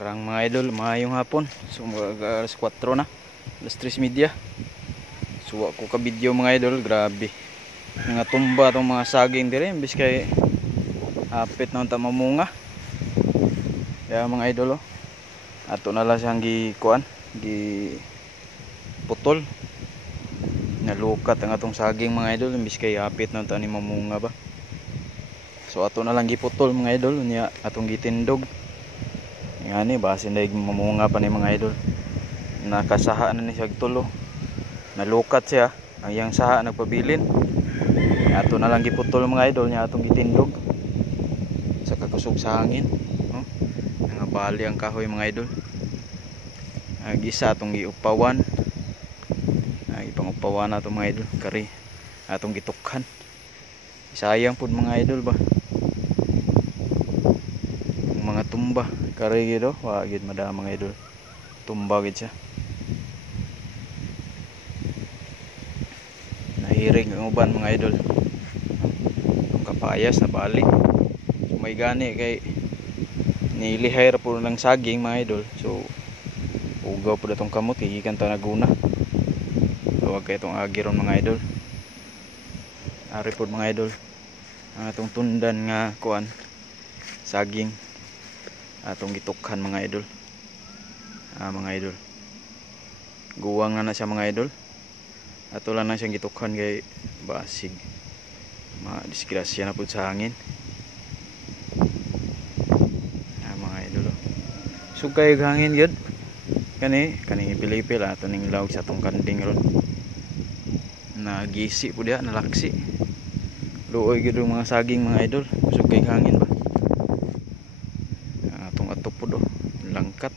Arang mga idol, maayong hapon. So alas 4 na, alas 3:30. So ako ka video mga idol, grabe. Nga tumba tong mga saging dire, imbis kay hapit na unta mamunga. Kaya mga idol, ato na lang siyang gikuan, gi putol. Nalukat ang atong saging mga idol, imbis kay hapit na unta ni mamunga ba. So ato na lang giputol mga idol, niya atong gitindog. Yan base na mamunga pa ni mga idol. Nakasaha na ni siya tulo. Nalukat siya. Ang yang saha nagpabilin. Ato na lang giputol mga idol niya atong gitindog. Sa kakusog sa hangin. No? Nangabali ang kahoy mga idol. Gisa atong giupawan. Ipangupawan na itong mga idol. Kari atong gitukhan. Sayang po mga idol ba. Mga tumba kare gido wa gid mada mga idol, tumba gid siya. Nahirig ang uban mga idol, ang kapayas na bali. So may gani kay nilihay ra po ng saging mga idol. So ugaw po datong kamot gikan ta naguna. So wag kay itong agiron mga idol. Ari po mga idol ang atong tundan nga kuan saging atong gitukhan mga idol. Mga idol, guwang na siya mga idol. Ato lang na siyang gitukhan kay basig madisgrasya na po sa hangin. Mga idol, sugay hangin yun. Kani ipilipil ato ning lawg sa atong kanding ron. Nagisi po diha, nalaksi. Luoy gid mga saging mga idol, sugay hangin ba. Atong atop po do langkat.